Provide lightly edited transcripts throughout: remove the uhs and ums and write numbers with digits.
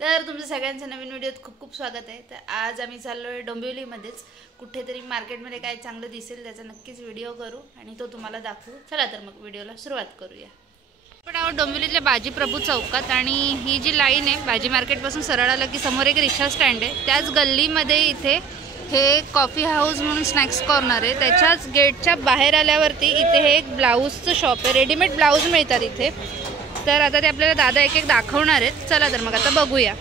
तर तुमचं सगळ्यांचं नवीन व्हिडिओत खूप खूप स्वागत आहे। तर आज आम्ही चाललो आहे डोंबिवलीमध्येच, कुठेतरी मार्केटमध्ये काय चांगलं दिसेल त्याचा नक्कीच व्हिडिओ करू आणि तो तुम्हाला दाखवू। चला तर मग व्हिडिओला सुरुवात करूया। आपण आहोत डोंबिवलीतल्या बाजी प्रभू चौकात आणि ही जी लाईन आहे बाजी मार्केटपासून सरळ आलं की समोर एक रिक्षा स्टँड आहे, त्याच गल्लीमध्ये इथे हे कॉफी हाऊस म्हणून स्नॅक्स कॉर्नर आहे। त्याच्याच गेटच्या बाहेर आल्यावरती इथे हे एक ब्लाऊजचं शॉप आहे, रेडीमेड ब्लाऊज मिळतात इथे। तर आता ते आपल्याला दादा एक एक दाखवणार आहेत। चला तर मग आता बघूया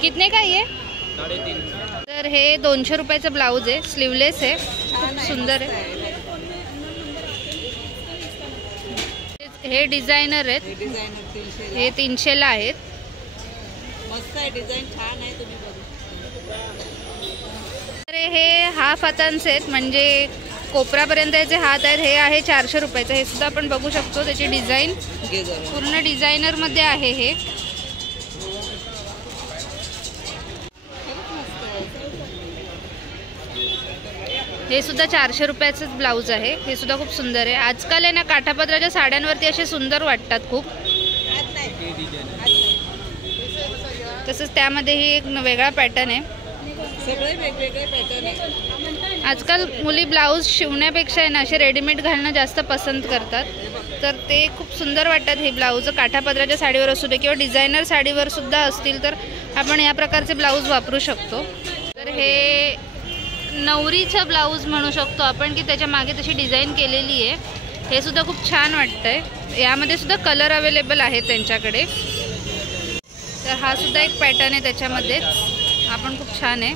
कितने का ये 350। तर हे 200 रुपयाचं ब्लाऊज आहे, स्लीवलेस आहे, खूप सुंदर आहे। हे डिझायनर आहेत, हे 300 ला आहेत। मस्त आहे, डिझाइन छान आहे, तुम्ही बघू। तर हे हाफ हातांचे आहेत, म्हणजे कोपरापर्यंत याचे हात आहेत। हे आहे 400 रुपयाचं, हे सुद्धा आपण बघू शकतो। त्याची डिझाईन पूर्ण डिझायनर मध्ये आहे। हे सुद्धा 400 रुपयाचंच ब्लाऊज आहे, हे सुद्धा खूप सुंदर आहे। आजकाल आहे ना काठापदराच्या साड्यांवरती असे सुंदर वाटतात खूप। तसंच त्यामध्येही एक वेगळा पॅटर्न आहे, सगळे वेगवेगळे पॅटर्न आहे। आजकाल मुली ब्लाऊज शिवण्यापेक्षा आहे ना असे रेडीमेड घालणं जास्त पसंत करतात, तर ते खूप सुंदर वाटतात। हे ब्लाऊज काठापदराच्या साडीवर असू दे किंवा डिझायनर साडीवर सुद्धा असतील तर आपण या प्रकारचे ब्लाऊज वापरू शकतो। तर हे नवरीचं ब्लाऊज म्हणू शकतो आपण, की त्याच्या मागे तशी डिझाईन केलेली आहे। हे सुद्धा खूप छान वाटतंय, यामध्ये सुद्धा कलर अवेलेबल आहे त्यांच्याकडे। तर हा सुद्धा एक पॅटर्न आहे त्याच्यामध्येच, हा पण खूप छान आहे।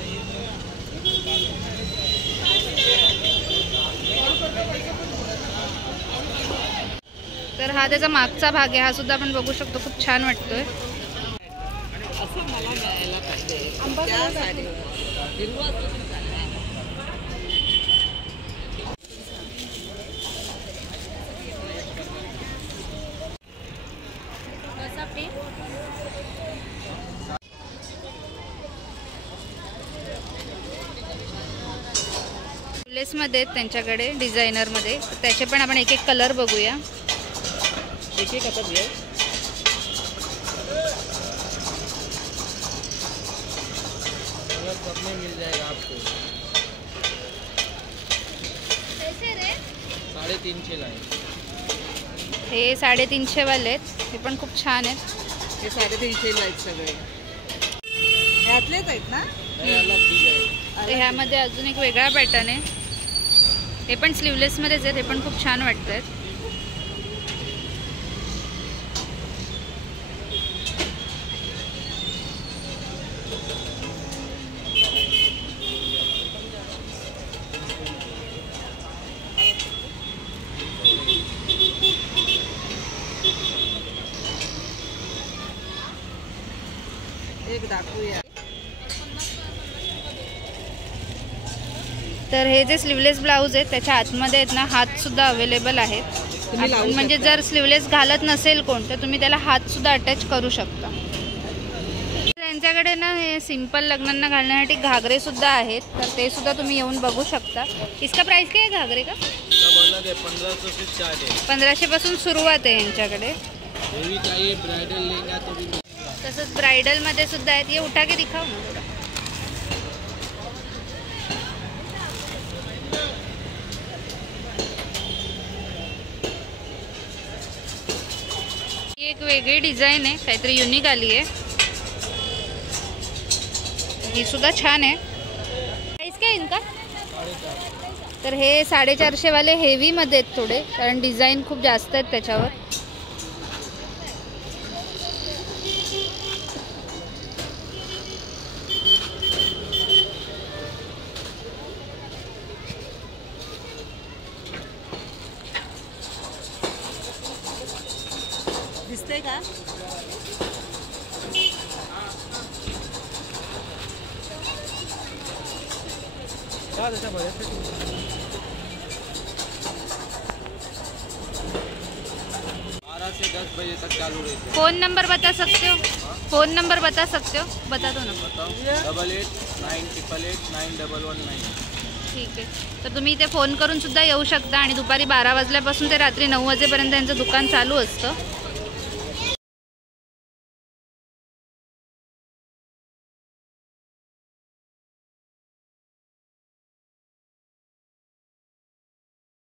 तर हा त्याचा मागचा भाग आहे, हा सुद्धा आपण बघू शकतो, खूप छान वाटतोय। असं मला मिळायला पाहिजे त्या साडीवर हिरवा असं पण चाललंय। मध्ये त्यांच्याकडे डिझायनर मध्ये, त्याचे पण आपण एक एक कलर बघूया। एक एक आता घ्या, सब में मिल जाएगा आपको। कैसे रे? 350 ला आहे। हे 350 वाले आहेत, हे पण खूप छान आहेत। हे 350 ला आहेत सगळे, ह्यातलेच आहेत ना? तर ह्यामध्ये अजून एक वेगळा पॅटर्न आहे, हे पण स्लीवलेस मध्येच आहेत, हे पण खूप छान वाटतात। एक दाखवूया। तर हे जे स्लीवलेस ब्लाऊज आहेत त्याच्या आतमध्ये आहेत ना हात सुद्धा अवेलेबल आहेत। म्हणजे जर स्लीवलेस घालत नसेल कोण तर तुम्ही त्याला हात सुद्धा अटॅच करू शकता। त्यांच्याकडे ना हे सिंपल लग्नांना घालण्यासाठी घागरे सुद्धा आहेत, तर ते सुद्धा तुम्ही येऊन बघू शकता। इसका प्राइस काय आहे घागरे का? 1500 से स्टार्ट है, 1500 पासून सुरुवात आहे यांच्याकडे। हेवी चाहिए ब्राइडल लेना तो भी। तसंच ब्राइडल मध्ये सुद्धा आहेत, ये उठा के दिखाओ ना थोड़ा। एक वेगळी डिझाईन आहे, काहीतरी युनिक आली आहे, ही सुद्धा छान आहे। प्राइस काय इनका? तर हे 450 वाले हेवी मध्ये आहेत थोडे, कारण डिझाईन खूप जास्त आहेत त्याच्यावर। दिसतंय का? क्या देता बड़े से 12 से 10 बजे तक चालू रहते हैं। फोन नंबर बता सकते हो? फोन नंबर बता सकते हो? बता दो ना। बताओ 8898889119। ठीक आहे, तर तुम्ही इथे फोन करून सुद्धा येऊ शकता आणि दुपारी 12 वाजल्यापासून ते रात्री 9 वाजेपर्यंत यांचं दुकान चालू असतं।